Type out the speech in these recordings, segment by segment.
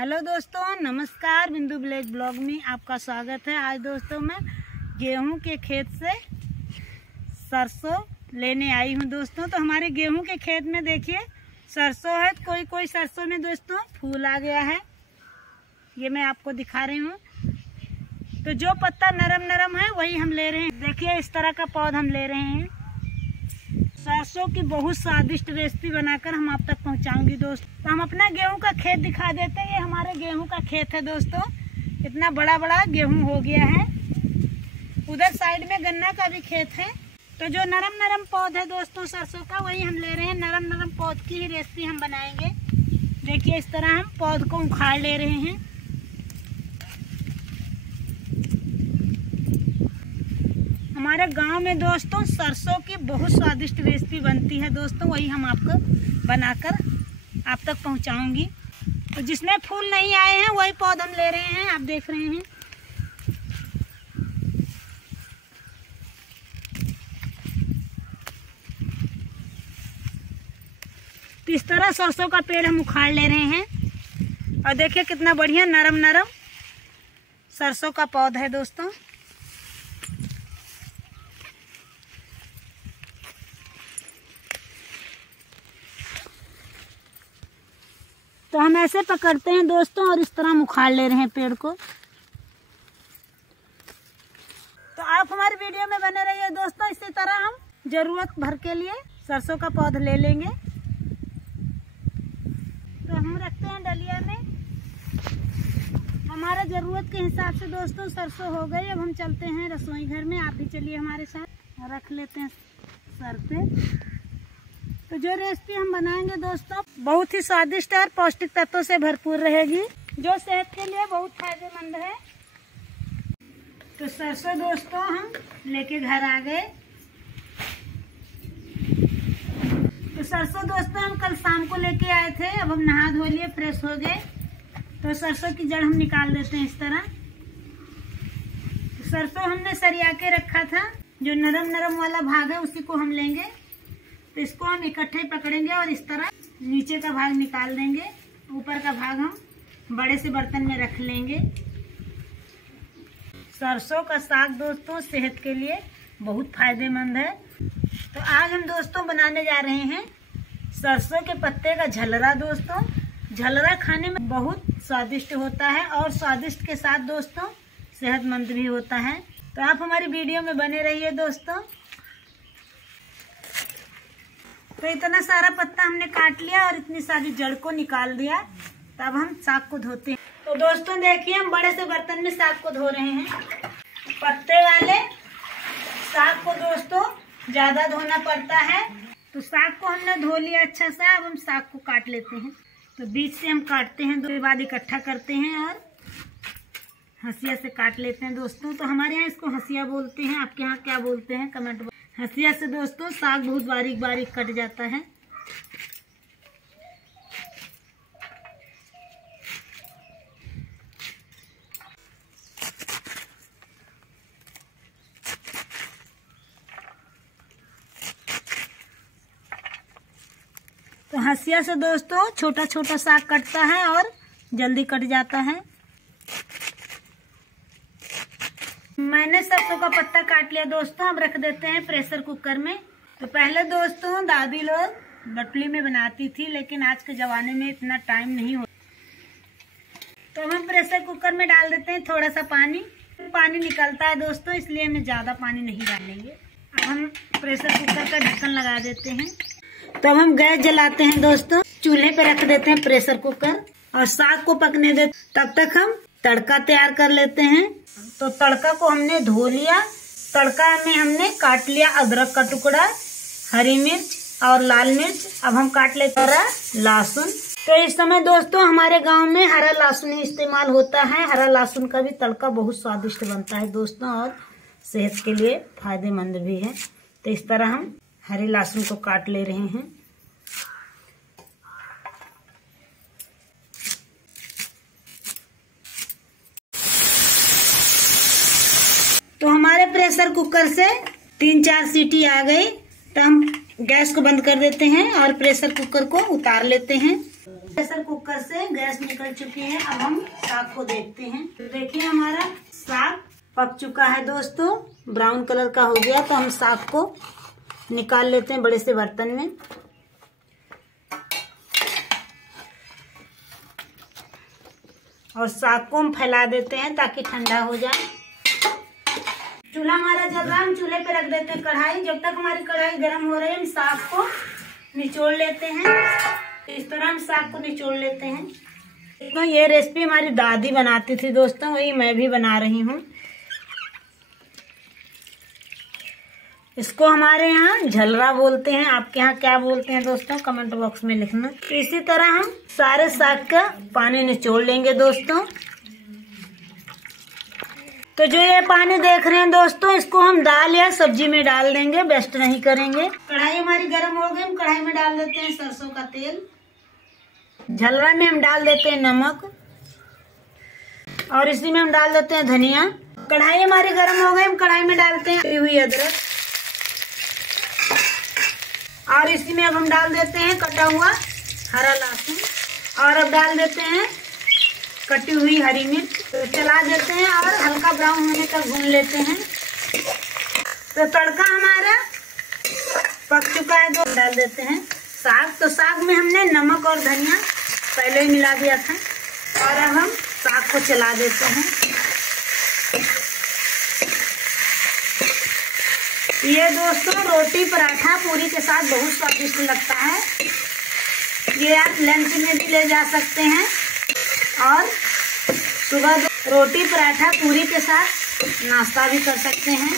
Hello दोस्तों, नमस्कार। बिंदु विलेज ब्लॉग में आपका स्वागत है। आज दोस्तों मैं गेहूं के खेत से सरसों लेने आई हूं दोस्तों। तो हमारे गेहूं के खेत में देखिए सरसों है। कोई सरसों में दोस्तों फूल आ गया है, ये मैं आपको दिखा रही हूँ। तो जो पत्ता नरम नरम है वही हम ले रहे हैं। देखिए इस तरह का पौधा हम ले रहे हैं। सरसों की बहुत स्वादिष्ट रेसिपी बनाकर हम आप तक पहुंचाऊंगी दोस्तों। तो हम अपना गेहूं का खेत दिखा देते हैं। ये हमारे गेहूं का खेत है दोस्तों। इतना बड़ा बड़ा गेहूं हो गया है। उधर साइड में गन्ना का भी खेत है। तो जो नरम नरम पौध है दोस्तों सरसों का, वही हम ले रहे हैं। नरम नरम पौध की ही रेसिपी हम बनाएंगे। देखिए इस तरह हम पौध को उखाड़ ले रहे हैं। हमारे गांव में दोस्तों सरसों की बहुत स्वादिष्ट रेसिपी बनती है दोस्तों। वही हम आपको बनाकर आप तक पहुंचाऊंगी। तो जिसमें फूल नहीं आए हैं वही पौध हम ले रहे हैं। आप देख रहे हैं। तो इस तरह सरसों का पेड़ हम उखाड़ ले रहे हैं। और देखिए कितना बढ़िया नरम नरम सरसों का पौधा है दोस्तों। तो हम ऐसे पकड़ते हैं दोस्तों और इस तरह हम उखाड़ ले रहे हैं पेड़ को। तो आप हमारे वीडियो में बने रहिए दोस्तों। इसी तरह हम जरूरत भर के लिए सरसों का पौधा ले लेंगे। तो हम रखते हैं डलिया में। हमारा जरूरत के हिसाब से दोस्तों सरसों हो गई। अब हम चलते हैं रसोई घर में। आप भी चलिए हमारे साथ। रख लेते हैं सर पे। तो जो रेसिपी हम बनाएंगे दोस्तों बहुत ही स्वादिष्ट और पौष्टिक तत्वों से भरपूर रहेगी, जो सेहत के लिए बहुत फायदेमंद है। तो सरसों दोस्तों हम लेके घर आ गए। तो सरसों दोस्तों हम कल शाम को लेके आए थे। अब हम नहा धो लिए, फ्रेश हो गए। तो सरसों की जड़ हम निकाल देते हैं इस तरह। तो सरसों हमने सरिया के रखा था। जो नरम नरम वाला भाग है उसी को हम लेंगे। तो इसको हम इकट्ठे पकड़ेंगे और इस तरह नीचे का भाग निकाल देंगे। ऊपर का भाग हम बड़े से बर्तन में रख लेंगे। सरसों का साग दोस्तों सेहत के लिए बहुत फायदेमंद है। तो आज हम दोस्तों बनाने जा रहे हैं सरसों के पत्ते का झलरा दोस्तों। झलरा खाने में बहुत स्वादिष्ट होता है और स्वादिष्ट के साथ दोस्तों सेहतमंद भी होता है। तो आप हमारी वीडियो में बने रहिए दोस्तों। तो इतना सारा पत्ता हमने काट लिया और इतनी सारी जड़ को निकाल दिया। तब हम साग को धोते हैं। तो दोस्तों देखिए हम बड़े से बर्तन में साग को धो रहे हैं। पत्ते वाले साग को दोस्तों ज्यादा धोना पड़ता है। तो साग को हमने धो लिया अच्छा सा। अब हम साग को काट लेते हैं। तो बीच से हम काटते हैं, दो बाद इकट्ठा करते हैं और हंसिया से काट लेते हैं दोस्तों। तो हमारे यहाँ इसको हंसिया बोलते हैं। आपके यहाँ क्या बोलते हैं कमेंट। हंसिया से दोस्तों साग बहुत बारीक बारीक कट जाता है। तो हंसिया से दोस्तों छोटा छोटा साग कटता है और जल्दी कट जाता है। मैंने सरसों का पत्ता काट लिया दोस्तों। अब रख देते हैं प्रेशर कुकर में। तो पहले दोस्तों दादी लोग बटली में बनाती थी, लेकिन आज के जमाने में इतना टाइम नहीं होता। तो हम प्रेशर कुकर में डाल देते हैं थोड़ा सा पानी। पानी निकलता है दोस्तों, इसलिए हमें ज्यादा पानी नहीं डालेंगे। अब हम प्रेशर कुकर का ढक्कन लगा देते हैं। तो अब हम गैस जलाते हैं दोस्तों। चूल्हे पे रख देते हैं प्रेशर कुकर और साग को पकने देते। तब तक हम तड़का तैयार कर लेते हैं। तो तड़का को हमने धो लिया। तड़का में हमने काट लिया अदरक का टुकड़ा, हरी मिर्च और लाल मिर्च। अब हम काट लेते हैं लहसुन। तो इस समय दोस्तों हमारे गांव में हरा लहसुन ही इस्तेमाल होता है। हरा लहसुन का भी तड़का बहुत स्वादिष्ट बनता है दोस्तों और सेहत के लिए फायदेमंद भी है। तो इस तरह हम हरे लहसुन को काट ले रहे हैं। तो हमारे प्रेशर कुकर से 3-4 सीटी आ गई। तो हम गैस को बंद कर देते हैं और प्रेशर कुकर को उतार लेते हैं। प्रेशर कुकर से गैस निकल चुकी है। अब हम साग को देखते हैं। तो देखिए हमारा साग पक चुका है दोस्तों, ब्राउन कलर का हो गया। तो हम साग को निकाल लेते हैं बड़े से बर्तन में। और साग को हम फैला देते हैं ताकि ठंडा हो जाए। चूल्हा हमारा जल रहा है, हम चूल्हे पे रख देते हैं कढ़ाई। जब तक हमारी कढ़ाई गर्म हो रही है हम साग को निचोड़ लेते हैं। इस तरह हम साग को निचोड़ लेते हैं। तो ये रेसिपी हमारी दादी बनाती थी दोस्तों, वही मैं भी बना रही हूँ। इसको हमारे यहाँ झलरा बोलते हैं, आपके यहाँ क्या बोलते हैं दोस्तों कमेंट बॉक्स में लिखना। तो इसी तरह हम सारे साग का पानी निचोड़ लेंगे दोस्तों। तो जो ये पानी देख रहे हैं दोस्तों, इसको हम दाल या सब्जी में डाल देंगे, वेस्ट नहीं करेंगे। कढ़ाई हमारी गर्म हो गई, हम कढ़ाई में डाल देते हैं सरसों का तेल। झलरा में हम डाल देते हैं नमक और इसी में हम डाल देते हैं धनिया। कढ़ाई हमारी गर्म हो गई, हम कढ़ाई में डालते हैं कटी हुई अदरक और इसी में अब हम डाल देते हैं कटा हुआ हरा लहसुन और अब डाल देते हैं कटी हुई हरी मिर्च। तो चला देते हैं और हल्का ब्राउन होने तक भून लेते हैं। तो तड़का हमारा पक चुका है, तो डाल देते हैं साग। तो साग में हमने नमक और धनिया पहले ही मिला दिया था और अब हम साग को चला देते हैं। ये दोस्तों रोटी पराठा पूरी के साथ बहुत स्वादिष्ट लगता है। ये आप लंच में भी ले जा सकते हैं और सुबह रोटी पराठा पूरी के साथ नाश्ता भी कर सकते हैं।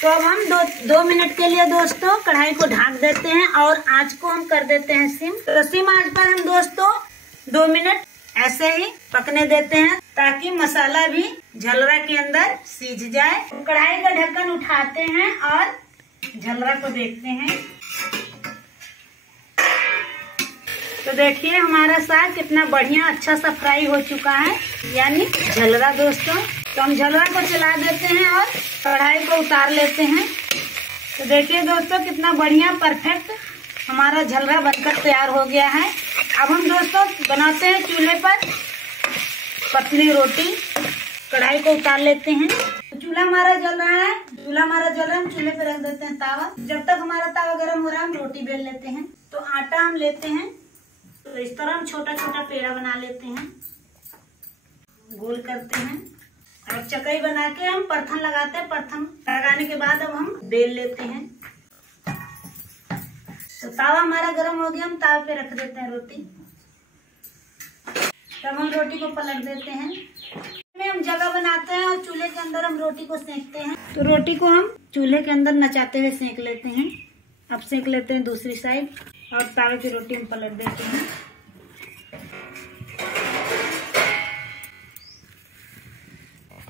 तो अब हम दो मिनट के लिए दोस्तों कढ़ाई को ढक देते हैं और आंच को हम कर देते हैं सिम। तो सिम आंच पर हम दोस्तों 2 मिनट ऐसे ही पकने देते हैं ताकि मसाला भी झलरा के अंदर सीज जाए। कढ़ाई का ढक्कन उठाते हैं और झलरा को देखते हैं। तो देखिए हमारा साग कितना बढ़िया अच्छा सा फ्राई हो चुका है, यानी झलरा दोस्तों। तो हम झलरा को चला देते हैं और कढ़ाई को उतार लेते हैं। तो देखिए दोस्तों कितना बढ़िया परफेक्ट हमारा झलरा बनकर तैयार हो गया है। अब हम दोस्तों बनाते हैं चूल्हे पर पतली रोटी। कढ़ाई को उतार लेते हैं। चूल्हा हमारा जल रहा है, हम चूल्हे पे रख देते हैं तावा। जब तक हमारा तावा गर्म हो रहा है हम रोटी बेल लेते हैं। तो आटा हम लेते हैं, तो इस तरह हम छोटा छोटा पेड़ा बना लेते हैं, गोल करते हैं और चकई बना के हम परथन लगाते हैं। परथन लगाने के बाद अब हम बेल लेते हैं। तो तावा हमारा गर्म हो गया, हम तावे पे रख देते हैं रोटी। तब हम रोटी को पलट देते हैं। में हम जगह बनाते हैं और चूल्हे के अंदर हम रोटी को सेकते हैं। तो रोटी को हम चूल्हे के अंदर नचाते हुए सेक लेते हैं। अब सेक लेते हैं दूसरी साइड और तावे की रोटी हम पलट देते हैं।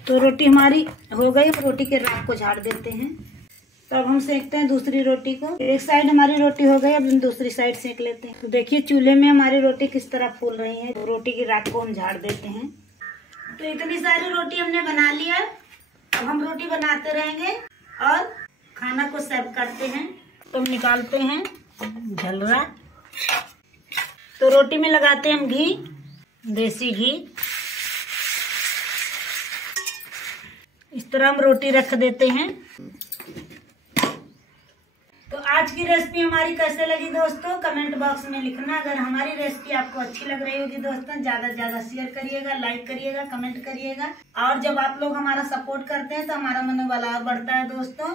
तो रोटी हमारी हो गई, रोटी के राख को झाड़ देते हैं। तो अब हम सेकते हैं दूसरी रोटी को। एक साइड हमारी रोटी हो गई, अब हम दूसरी साइड सेक लेते हैं। तो देखिए चूल्हे में हमारी रोटी किस तरह फूल रही है। तो रोटी की राख को हम झाड़ देते हैं। तो इतनी सारी रोटी हमने बना लिया। अब हम रोटी बनाते रहेंगे और खाना को सर्व करते हैं। तो हम निकालते हैं झलरा। तो रोटी में लगाते हैं हम घी, देसी घी। इस तरह हम रोटी रख देते हैं। तो आज की रेसिपी हमारी कैसे लगी दोस्तों कमेंट बॉक्स में लिखना। अगर हमारी रेसिपी आपको अच्छी लग रही होगी दोस्तों, ज्यादा से ज्यादा शेयर करिएगा, लाइक करिएगा, कमेंट करिएगा। और जब आप लोग हमारा सपोर्ट करते हैं तो हमारा मनोबल और बढ़ता है दोस्तों।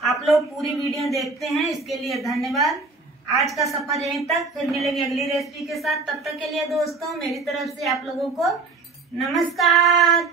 आप लोग पूरी वीडियो देखते हैं, इसके लिए धन्यवाद। आज का सफर यहीं तक, फिर मिलेंगे अगली रेसिपी के साथ। तब तक के लिए दोस्तों मेरी तरफ से आप लोगों को नमस्कार।